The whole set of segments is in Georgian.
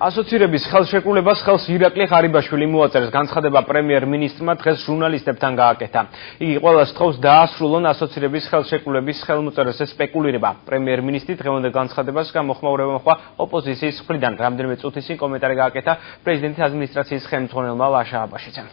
ასოცირების ხელშეკრულებას ხელს ირაკლი ღარიბაშვილი მოაწერს. განცხადება პრემიერ-მინისტრმა დღეს ჟურნალისტებთან გააკეთა. იგი ყველას თხოვს დაასრულონ ასოცირების ხელშეკრულების ხელმოწერაზე სპეკულირება. პრემიერ-მინისტრი დღევანდელ განცხადებას გამოხმაურება მოხდა ოპოზიციის მხრიდან. რამდენიმე წუთის წინ კომენტარი გააკეთა პრეზიდენტის ადმინისტრაციის ხელმძღვანელმა ლაშა აბაშიძემ.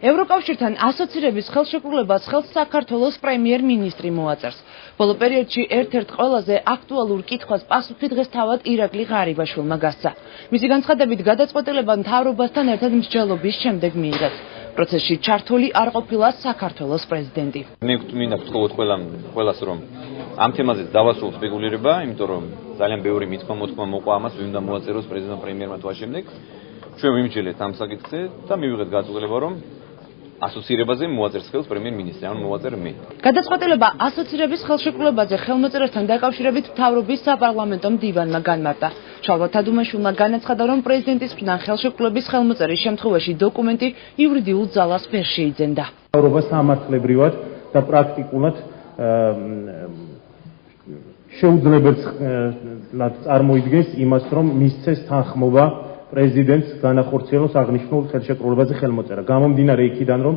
ევროკავშირთან ასოცირების ხელშეკრულებას ხელს საქართველოს პრემიერ-მინისტრი მოაწერს. ბოლო პერიოდში ერთ-ერთ ყველაზე აქტუალურ კითხვას პასუხი დღეს თავად ირაკლი ღარიბაშვილმა გასცა. მისი განცხადებით გადაწყვეტილება მთავრობასთან ერთად მსჯელობის შემდეგ მიიღეს. პროცესში ჩართული არ ყოფილა საქართველოს პრეზიდენტი. მე მინდა ვთქვათ ყველას რომ ამ თემაზე დავასრულოთ სპეკულირება, იმიტომ რომ ძალიან ბევრი მithმა მოყვა ამას, ვინ უნდა მოაწეროს პრეზიდენტმა პრემიერმა თვა შემდეგ. ჩვენ ვიმსჯელეთ ამ საკითხზე და მივიღეთ გაწყვეტილება რომ ასოცირებაზე მოაწერს ხელს პრემიერ-მინისტრი, ანუ მოაწერ მე. გადაწყვეტილება ასოცირების ხელშეკრულებაზე ხელმოწერასთან დაკავშირებით მთავრობის საპარლამენტო მდივანმა განმარტა. შალვა თადუმაშვილმა განაცხადა, რომ პრეზიდენტის მხრიდან ხელშეკრულების ხელმოწერის შემთხვევაში დოკუმენტი იურიდიულ ძალას ვერ შეიძენდა. მთავრობა სამართლებრივად და პრაქტიკულად შეუძლებელად წარმოიდგენს იმას, რომ მისცეს თანხმობა პრეზიდენტს განახორციელოს აღნიშნულ ხელშეკრულებაზე ხელმოწერა. გამომდინარე იქიდან, რომ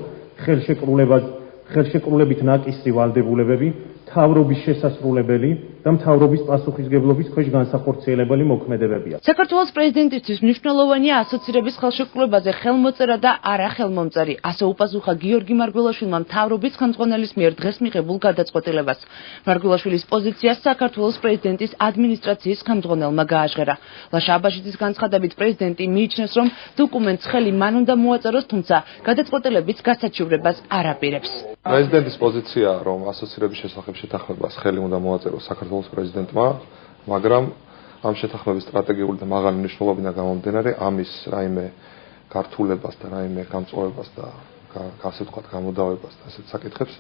ხელშეკრულებით ნაკისრი ვალდებულებები, მთავრობის შესასრულებელი და მთავრობის პასუხისგებლობის ქვეშ განსახორციელებელი მოქმედებებია. საქართველოს პრეზიდენტისთვის მნიშვნელოვანია ასოცირების ხელშეკრულებაზე ხელმოწერა და არა ხელმომწერი. ასე უპასუხა გიორგი მარგველაშვილმა მთავრობის ხელმძღვანელის მიერ დღეს მიღებულ გადაწყვეტილებას. მარგველაშვილის პოზიციას საქართველოს პრეზიდენტის ადმინისტრაციის ხელმძღვანელმა გააჟღერა. ლაშა აბაშიძის განცხადებით პრეზიდენტი მიიჩნევს, რომ დოკუმენტს ხელი მან უნდა მოაწეროს, თუმცა გადაწყვეტილებიც გასაჩივრებას არ აპირებს. პრეზიდენტის პოზიციაა, რომ ასოცირების შესახებ შეთანხმებას ხელი უნდა მოაწეროს საქართველოს პრეზიდენტმა, მაგრამ ამ შეთანხმების სტრატეგიული და მაღალი მნიშვნელობიდან გამომდინარე, ამის რაიმე გართულებას და რაიმე გამწვავებას და ასე ვთქვათ, გამოდავებას და ასეთ საკითხებს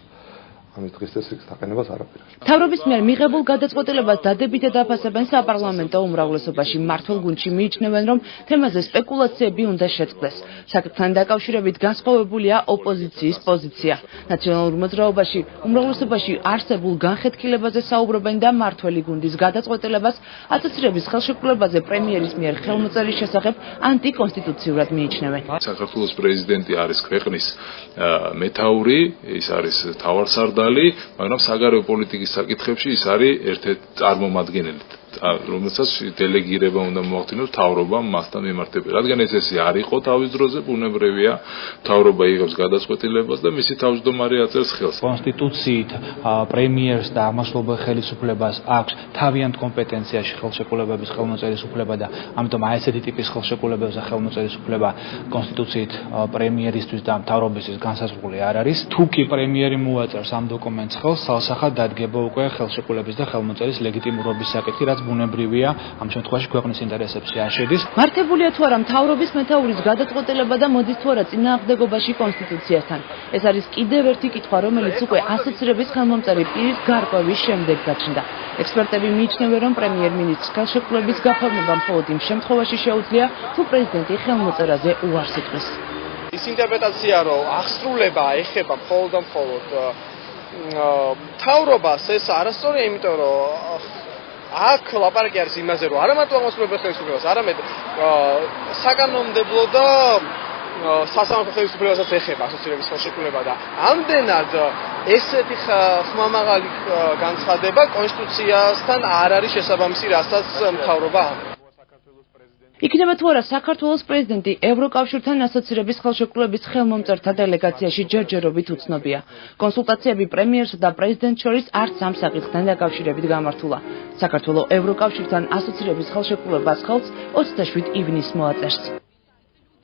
ამის დღის წესრიგის დაყენებას არ აპირებს. მთავრობის მიერ მიღებულ გადაწყვეტილებას დადებითად აფასებენ საპარლამენტო უმრავლესობაში. მმართველ გუნდში მიიჩნევენ, რომ თემაზე სპეკულაციები უნდა შეწყდეს. საკითხთან დაკავშირებით განსხვავებულია ოპოზიციის პოზიცია. ნაციონალურ მოძრაობაში უმრავლესობაში არსებულ განხეთქილებაზე საუბრობენ და მმართველი გუნდის გადაწყვეტილებას ასოცირების ხელშეკრულებაზე პრემიერის მიერ ხელმოწერის შესახებ ანტიკონსტიტუციურად მიიჩნევენ. საქართველოს პრეზიდენტი არის ქვეყნის მეთაური, ის არის მთავარსარდალი, მაგრამ საგარეო პოლიტიკის საკითხებში ის არის ერთ-ერთი წარმომადგენელი, რომელსაც დელეგირება უნდა მოახდინოს მთავრობამ მასთან მიმართებით. რადგან ეს არ იყო თავის დროზე, ბუნებრივია მთავრობა იღებს გადაწყვეტილებას და მისი თავმჯდომარე აწერს ხელს. კონსტიტუციით პრემიერს და ამასობელ ხელისუფლებას აქვს თავიანთ კომპეტენციაში ხელშეკრულებების ხელმოწერის უფლება და ამიტომ აი ესეთი ტიპის ხელშეკრულებებზე ხელმოწერის უფლება კონსტიტუციით პრემიერისთვის და მთავრობისთვის განსაზღვრული არ არის. თუ კი პრემიერი მოაწერს ამ დოკუმენტს ხელს, სალსახად დადგება უკვე ხელშეკრულების და ხელმოწერის ლეგიტიმურობის საკითხი, რაც ბუნებრივია ამ შემთხვევაში ქვეყნის ინტერესებში არ შედის. მართებულია თუ არა მთავრობის მეთაურის გადაწყვეტილება და მოდის თუ არა წინააღმდეგობაში კონსტიტუციასთან. ეს არის კიდევ ერთი კითხვა, რომელიც უკვე ასოცირების ხელმომწერი პირის გარკვევის შემდეგ გაჩნდა. ექსპერტები მიიჩნევენ, რომ პრემიერ-მინისტრს ხელშეკრულების გაფორმება მხოლოდ იმ შემთხვევაში შეუძლია, თუ პრეზიდენტი ხელმოწერაზე უარს იტყვის. ის ინტერპრეტაცია, რომ აღსრულება ეხება მხოლოდ და მხოლოდ მთავრობას, ეს არასწორია, იმიტომ რომ აქ ლაპარაკი არის იმაზე, რომ არა მარტო აღმასრულებელ ხელისუფლებას, არამედ საკანონმდებლო და სასამართლო ხელისუფლებასაც ეხება ასოცირების ხელშეკრულება და ამდენად ესეთი ხმამაღალი განცხადება კონსტიტუციასთან არ არის შესაბამისი, რასაც მთავრობა ამბობს. იქნება თუ არა საქართველოს პრეზიდენტი ევროკავშირთან ასოცირების ხელშეკრულების ხელმომწერთა დელეგაციაში ჯერჯერობით უცნობია. კონსულტაციები პრემიერსა და პრეზიდენტს შორის არც ამ საკითხთან დაკავშირებით გამართულა. საქართველოს ევროკავშირთან ასოცირების ხელშეკრულებას ხელს 27 ივნისს მოაწერს.